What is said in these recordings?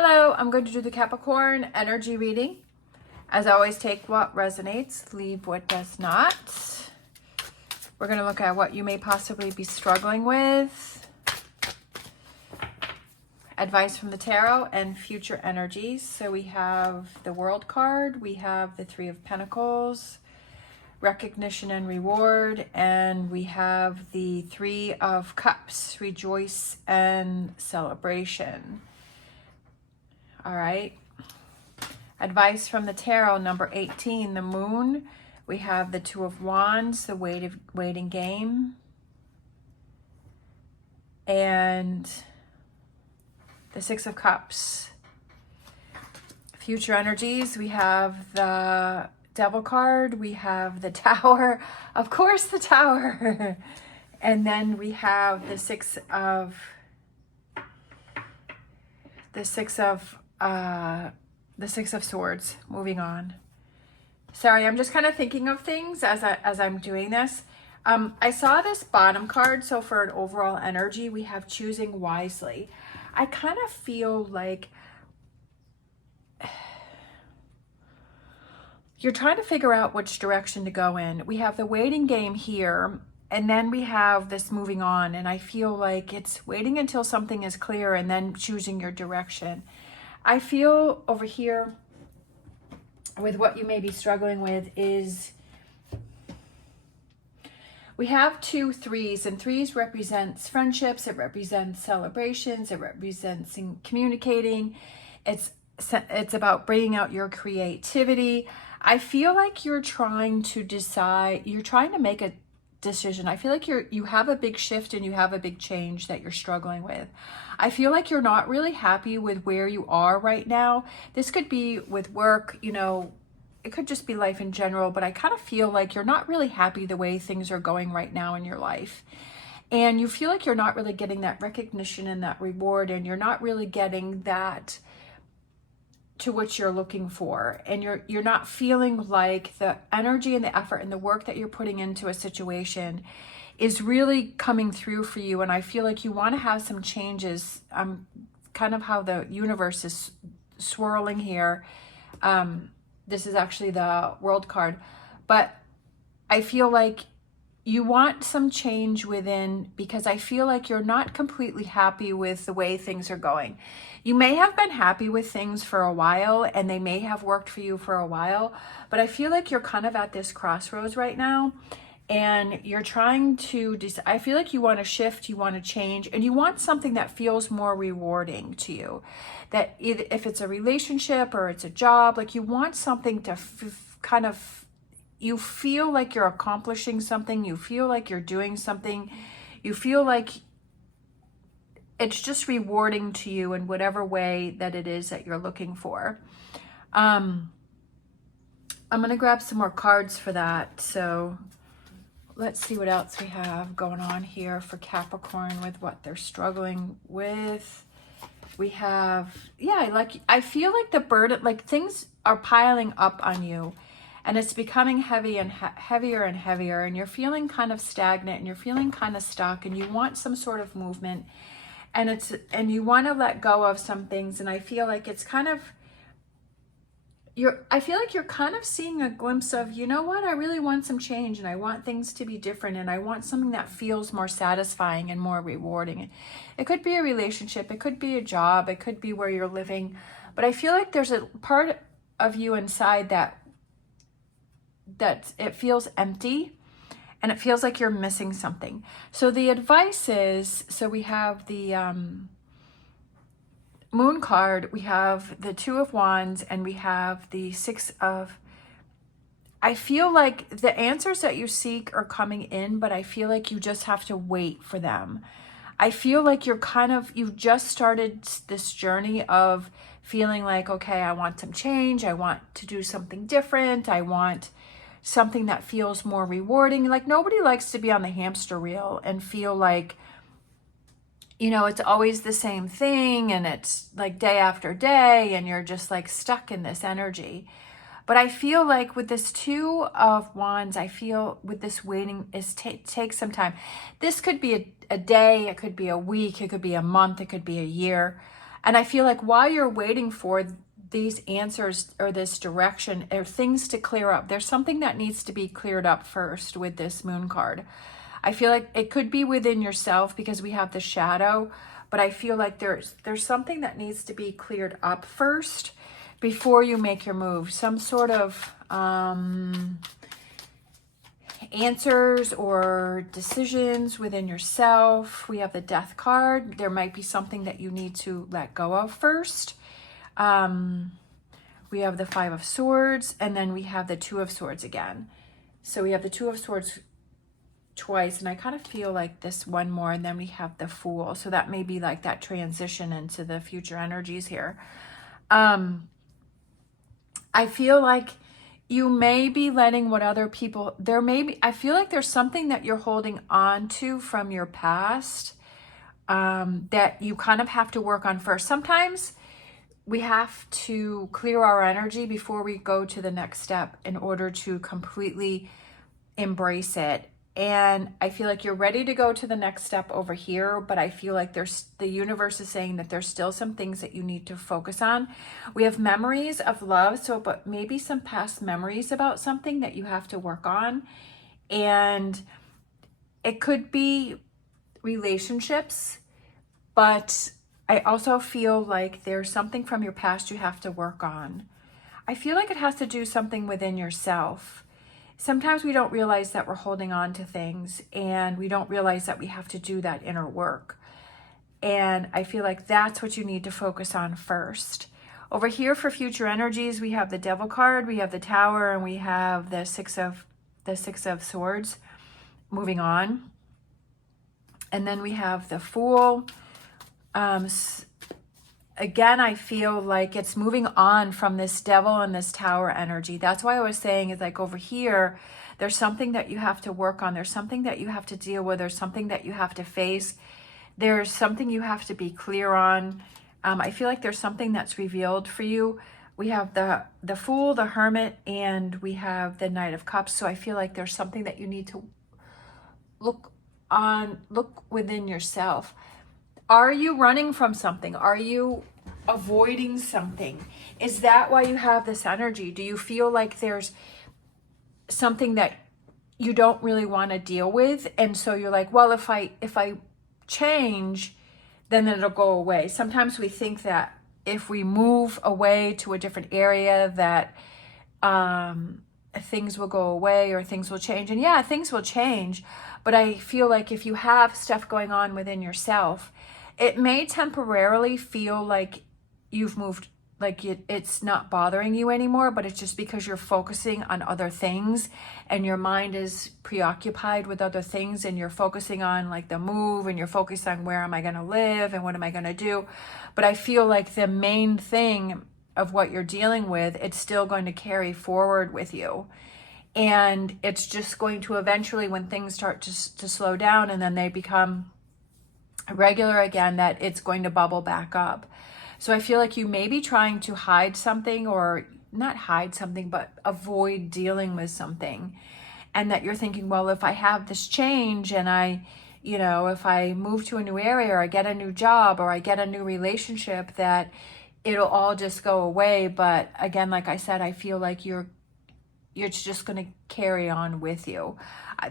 Hello, I'm going to do the Capricorn energy reading. As always, take what resonates, leave what does not. We're going to look at what you may possibly be struggling with, advice from the tarot, and future energies. So we have the World card, we have the Three of Pentacles, recognition and reward, and we have the Three of Cups, rejoice and celebration. All right. Advice from the tarot, number 18, the moon. We have the Two of Wands, the waiting game. And the Six of Cups. Future energies, we have the Devil card. We have the Tower. Of course, the Tower. And then we have the Six of Swords. Moving on. Sorry, I'm just kind of thinking of things as I'm doing this. I saw this bottom card. So for an overall energy, we have choosing wisely. I kind of feel like you're trying to figure out which direction to go in. We have the waiting game here, and then we have this moving on. And I feel like it's waiting until something is clear and then choosing your direction. I feel over here with what you may be struggling with is we have two threes, and threes represents friendships. It represents celebrations. It represents communicating. It's about bringing out your creativity. I feel like you're trying to decide, you're trying to make a decision. I feel like you have a big shift and you have a big change that you're struggling with. I feel like you're not really happy with where you are right now. This could be with work, you know, it could just be life in general, but I kind of feel like you're not really happy the way things are going right now in your life. And you feel like you're not really getting that recognition and that reward, and you're not really getting that to what you're looking for, and you're not feeling like the energy and the effort and the work that you're putting into a situation is really coming through for you. And I feel like you want to have some changes. Kind of how the universe is swirling here. This is actually the World card, but I feel like you want some change within, because I feel like you're not completely happy with the way things are going. You may have been happy with things for a while, and they may have worked for you for a while, but I feel like you're kind of at this crossroads right now, and you're trying to I feel like you want to shift, you want to change, and you want something that feels more rewarding to you. That if it's a relationship or it's a job, like you want something to kind of, you feel like you're accomplishing something, you feel like you're doing something, you feel like it's just rewarding to you in whatever way that it is that you're looking for. I'm going to grab some more cards for that. So let's see what else we have going on here for Capricorn with what they're struggling with. We have, I feel like the burden, like things are piling up on you, and it's becoming heavy and heavier and heavier, and you're feeling kind of stagnant, and you're feeling kind of stuck, and you want some sort of movement, and you want to let go of some things. And I feel like it's kind of, I feel like you're kind of seeing a glimpse of, you know what, I really want some change, and I want things to be different, and I want something that feels more satisfying and more rewarding. It could be a relationship, it could be a job, it could be where you're living, but I feel like there's a part of you inside that it feels empty, and it feels like you're missing something. So the advice is, so we have the Moon card, we have the Two of Wands, and we have the Six of, I feel like the answers that you seek are coming in, but I feel like you just have to wait for them. I feel like you've just started this journey of feeling like, okay, I want some change. I want to do something different. I want something that feels more rewarding. Like nobody likes to be on the hamster wheel and feel like, you know, it's always the same thing, and it's like day after day, and you're just like stuck in this energy. But I feel like with this Two of Wands, I feel with this waiting is take some time. This could be a day, it could be a week, it could be a month, it could be a year. And I feel like while you're waiting for these answers or this direction or things to clear up, there's something that needs to be cleared up first with this moon card. I feel like it could be within yourself because we have the shadow, but I feel like there's something that needs to be cleared up first before you make your move. Some sort of answers or decisions within yourself. We have the Death card. There might be something that you need to let go of first. We have the Five of Swords, and then we have the Two of Swords again. So we have the Two of Swords twice, and I kind of feel like this one more, and then we have the Fool. So that may be like that transition into the future energies here. I feel like you may be letting what other people, I feel like there's something that you're holding on to from your past that you kind of have to work on first. Sometimes we have to clear our energy before we go to the next step in order to completely embrace it. And I feel like you're ready to go to the next step over here, but I feel like the universe is saying that there's still some things that you need to focus on. We have memories of love, but maybe some past memories about something that you have to work on. And it could be relationships, but I also feel like there's something from your past you have to work on. I feel like it has to do something within yourself. Sometimes we don't realize that we're holding on to things, and we don't realize that we have to do that inner work. And I feel like that's what you need to focus on first. Over here for future energies, we have the Devil card, we have the Tower, and we have the Six of Swords. Moving on. And then we have the Fool. Again, I feel like it's moving on from this Devil and this Tower energy. That's why I was saying is like over here, there's something that you have to work on. There's something that you have to deal with. There's something that you have to face. There's something you have to be clear on. I feel like there's something that's revealed for you. We have the Fool, the Hermit, and we have the Knight of Cups. So I feel like there's something that you need to look within yourself. Are you running from something? Are you avoiding something? Is that why you have this energy? Do you feel like there's something that you don't really want to deal with? And so you're like, well, if I change, then it'll go away. Sometimes we think that if we move away to a different area that things will go away or things will change. And yeah, things will change. But I feel like if you have stuff going on within yourself, it may temporarily feel like you've moved, like it's not bothering you anymore, but it's just because you're focusing on other things and your mind is preoccupied with other things, and you're focusing on like the move, and you're focused on where am I going to live and what am I going to do. But I feel like the main thing of what you're dealing with, it's still going to carry forward with you. And it's just going to eventually, when things start to slow down and then they become regular again, that it's going to bubble back up. So I feel like you may be trying to hide something, or not hide something, but avoid dealing with something. And that you're thinking, well, if I have this change and if I move to a new area, or I get a new job, or I get a new relationship, that it'll all just go away. But again, like I said, I feel like you're just going to carry on with you.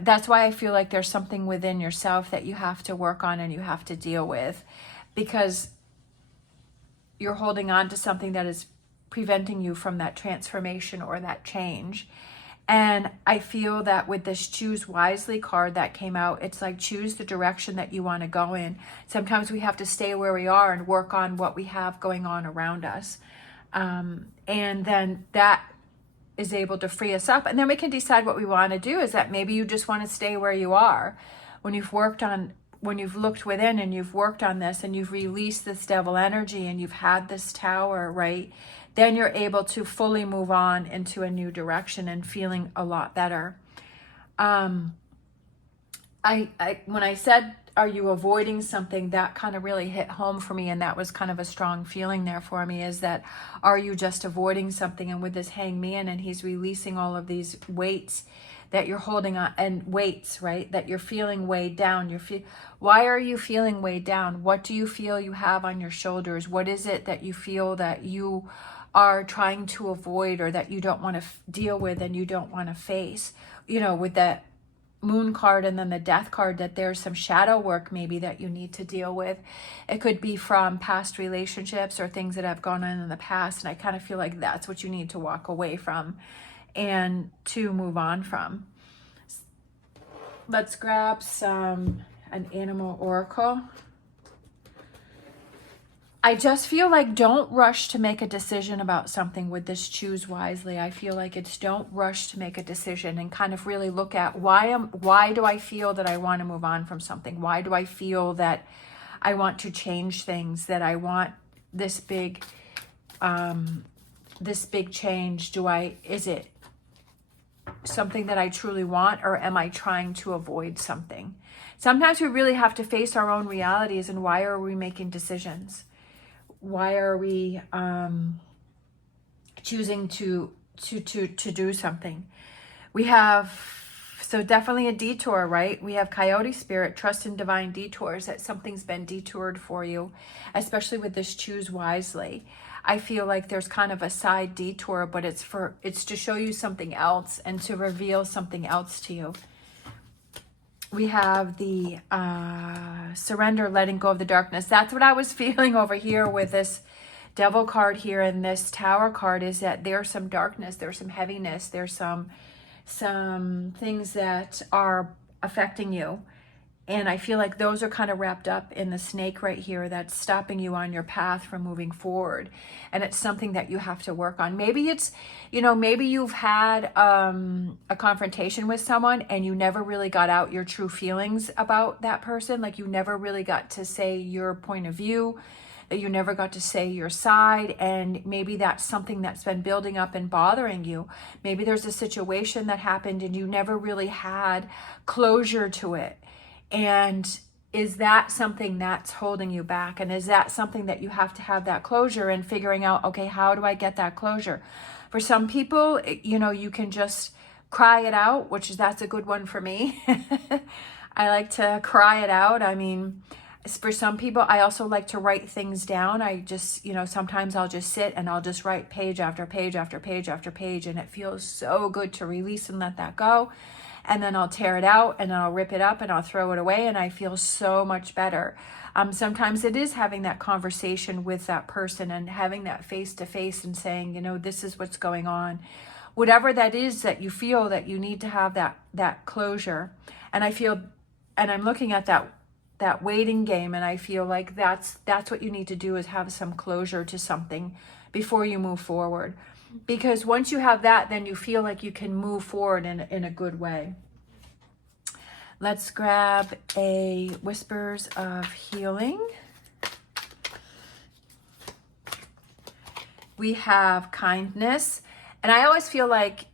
That's why I feel like there's something within yourself that you have to work on and you have to deal with, because you're holding on to something that is preventing you from that transformation or that change. And I feel that with this Choose Wisely card that came out, it's like choose the direction that you want to go in. Sometimes we have to stay where we are and work on what we have going on around us. And then that is able to free us up, and then we can decide what we want to do. Is that maybe you just want to stay where you are when you've looked within and you've worked on this and you've released this Devil energy and you've had this Tower, right? Then you're able to fully move on into a new direction and feeling a lot better. When I said, are you avoiding something, that kind of really hit home for me, and that was kind of a strong feeling there for me, is that are you just avoiding something? And with this Hangman, and he's releasing all of these weights that you're holding on, and weights, right? That you're feeling weighed down. Why are you feeling weighed down? What do you feel you have on your shoulders? What is it that you feel that you are trying to avoid, or that you don't want to deal with and you don't want to face? You know, with that Moon card and then the Death card, that there's some shadow work maybe that you need to deal with. It could be from past relationships or things that have gone on in the past, and I kind of feel like that's what you need to walk away from and to move on from. Let's grab an animal oracle. I just feel like don't rush to make a decision about something with this choose wisely. I feel like it's don't rush to make a decision, and kind of really look at why do I feel that I want to move on from something? Why do I feel that I want to change things, that I want this big change? Is it something that I truly want, or am I trying to avoid something? Sometimes we really have to face our own realities, and why are we making decisions? Why are we choosing to do something? We have, so definitely a detour, right? We have Coyote Spirit, trust in divine detours, that something's been detoured for you, especially with this choose wisely. I feel like there's kind of a side detour, but it's to show you something else and to reveal something else to you. We have the surrender, letting go of the darkness. That's what I was feeling over here with this Devil card here and this Tower card, is that there's some darkness, there's some heaviness, there's some things that are affecting you. And I feel like those are kind of wrapped up in the snake right here that's stopping you on your path from moving forward. And it's something that you have to work on. Maybe it's, maybe you've had a confrontation with someone and you never really got out your true feelings about that person. Like you never really got to say your point of view, that you never got to say your side. And maybe that's something that's been building up and bothering you. Maybe there's a situation that happened and you never really had closure to it. And is that something that's holding you back? And is that something that you have to have that closure, and figuring out, okay, how do I get that closure? For some people, you can just cry it out, that's a good one for me. I like to cry it out. I mean, for some people, I also like to write things down. I just, sometimes I'll just sit and I'll just write page after page after page after page. And it feels so good to release and let that go. And then I'll tear it out and I'll rip it up and I'll throw it away, and I feel so much better. Sometimes it is having that conversation with that person and having that face to face and saying, this is what's going on. Whatever that is that you feel that you need to have that closure. And I feel, and I'm looking at that waiting game, and I feel like that's what you need to do, is have some closure to something before you move forward. Because once you have that, then you feel like you can move forward in a good way. Let's grab a Whispers of Healing. We have kindness. And I always feel like,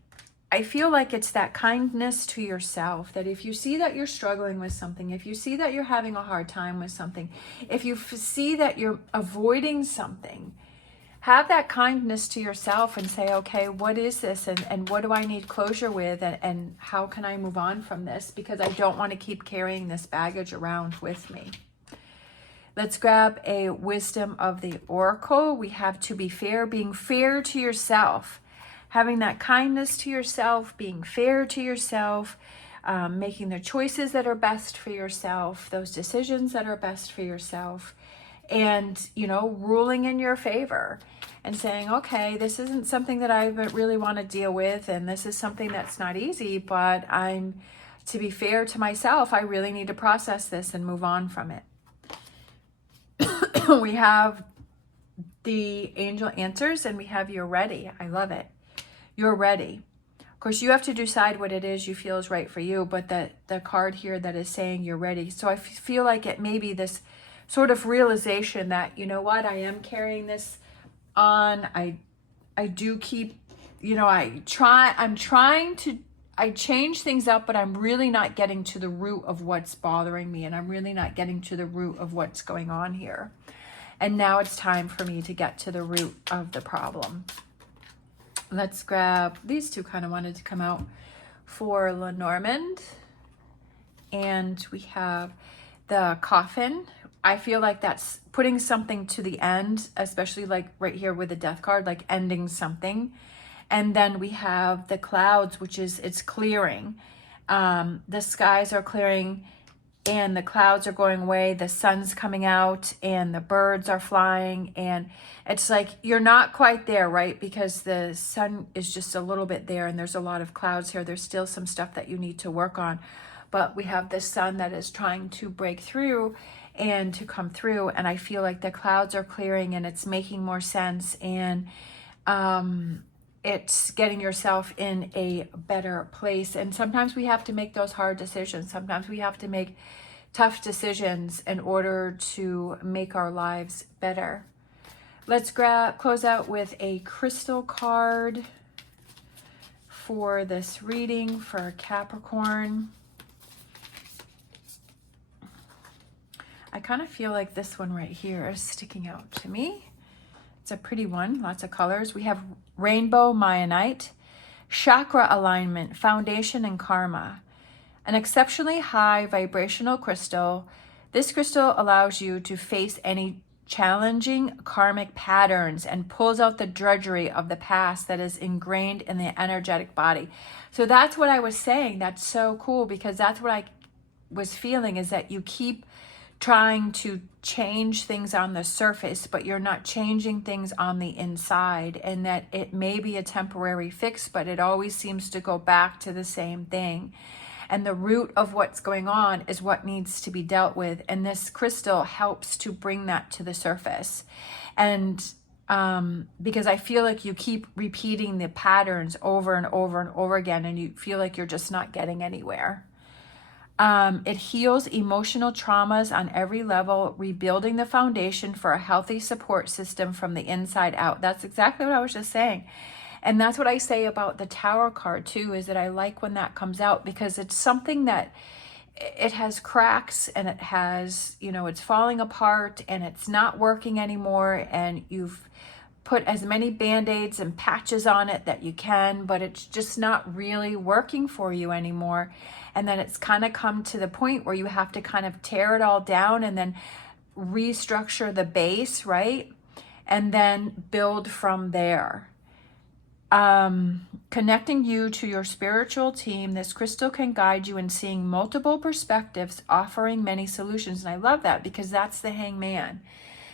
it's that kindness to yourself, that if you see that you're struggling with something, if you see that you're having a hard time with something, if you see that you're avoiding something, have that kindness to yourself and say, okay, what is this? And what do I need closure with? And how can I move on from this? Because I don't want to keep carrying this baggage around with me. Let's grab a Wisdom of the Oracle. We have to be fair, being fair to yourself. Having that kindness to yourself, being fair to yourself, making the choices that are best for yourself, those decisions that are best for yourself. And, ruling in your favor and saying, okay, this isn't something that I really want to deal with. And this is something that's not easy, but to be fair to myself, I really need to process this and move on from it. We have the Angel Answers, and we have You're Ready. I love it. You're ready. Of course, you have to decide what it is you feel is right for you, but the card here that is saying you're ready. So I feel like it may be this sort of realization that, I am carrying this on. I do keep, I change things up, but I'm really not getting to the root of what's bothering me. And I'm really not getting to the root of what's going on here. And now it's time for me to get to the root of the problem. Let's grab, these two kind of wanted to come out. for Lenormand. And we have the Coffin. I feel like that's putting something to the end, especially like right here with the Death card, like ending something. And then we have the Clouds, which is, it's clearing. The skies are clearing and the clouds are going away, the sun's coming out and the birds are flying, and it's like you're not quite there, right? Because the sun is just a little bit there and there's a lot of clouds here. There's still some stuff that you need to work on, but we have the sun that is trying to break through and to come through, and I feel like the clouds are clearing and it's making more sense, and it's getting yourself in a better place. And sometimes we have to make those hard decisions. Sometimes we have to make tough decisions in order to make our lives better. Let's close out with a crystal card for this reading for Capricorn. I kind of feel like this one right here is sticking out to me. It's a pretty one, lots of colors. We have Rainbow Mayanite, Chakra Alignment, Foundation and Karma. An exceptionally high vibrational crystal. This crystal allows you to face any challenging karmic patterns and pulls out the drudgery of the past that is ingrained in the energetic body. So that's what I was saying. That's so cool, because that's what I was feeling, is that you keep trying to change things on the surface, but you're not changing things on the inside, and that it may be a temporary fix, but it always seems to go back to the same thing. And the root of what's going on is what needs to be dealt with. And this crystal helps to bring that to the surface. And because I feel like you keep repeating the patterns over and over and over again, and you feel like you're just not getting anywhere. It heals emotional traumas on every level, rebuilding the foundation for a healthy support system from the inside out. That's exactly what I was just saying. And that's what I say about the Tower card too, is that I like when that comes out, because it's something that it has cracks and it has, you know, it's falling apart and it's not working anymore. And you've put as many band-aids and patches on it that you can, but it's just not really working for you anymore. And then it's kind of come to the point where you have to kind of tear it all down and then restructure the base, right? And then build from there. Connecting you to your spiritual team, this crystal can guide you in seeing multiple perspectives, offering many solutions. And I love that, because that's the Hangman.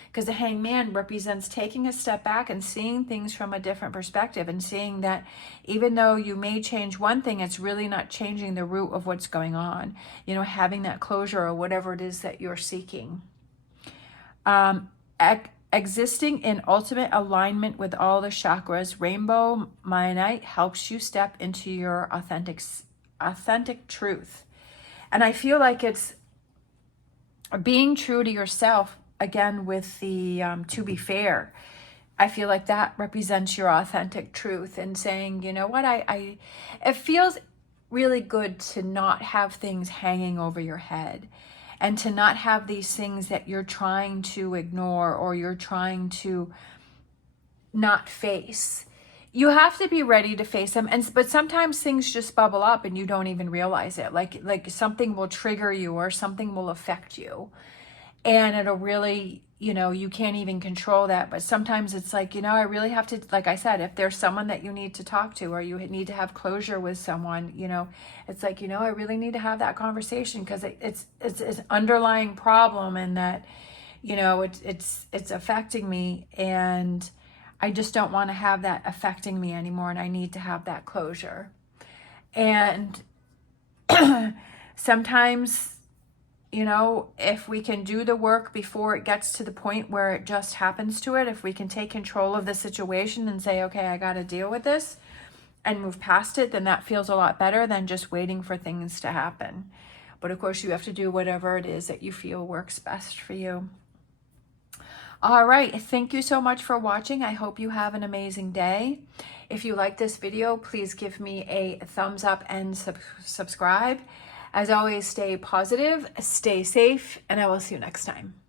Because the Hangman represents taking a step back and seeing things from a different perspective, and seeing that even though you may change one thing, it's really not changing the root of what's going on. You know, having that closure or whatever it is that you're seeking. Existing in ultimate alignment with all the chakras, Rainbow Mayanite helps you step into your authentic truth. And I feel like it's being true to yourself, again, with the to be fair. I feel like that represents your authentic truth, and saying, you know what, it feels really good to not have things hanging over your head, and to not have these things that you're trying to ignore or you're trying to not face. You have to be ready to face them, but sometimes things just bubble up and you don't even realize it. Like something will trigger you or something will affect you, and it'll really, you know, you can't even control that. But sometimes it's like, you know, I really have to, like I said, if there's someone that you need to talk to, or you need to have closure with someone, you know, it's like, you know, I really need to have that conversation, because it's an underlying problem, and that, you know, it's affecting me, and I just don't want to have that affecting me anymore, and I need to have that closure. And sometimes, you know, if we can do the work before it gets to the point where it just happens to it, if we can take control of the situation and say, okay, I got to deal with this and move past it, then that feels a lot better than just waiting for things to happen. But of course, you have to do whatever it is that you feel works best for you. All right, thank you so much for watching. I hope you have an amazing day. If you like this video, please give me a thumbs up and subscribe. As always, stay positive, stay safe, and I will see you next time.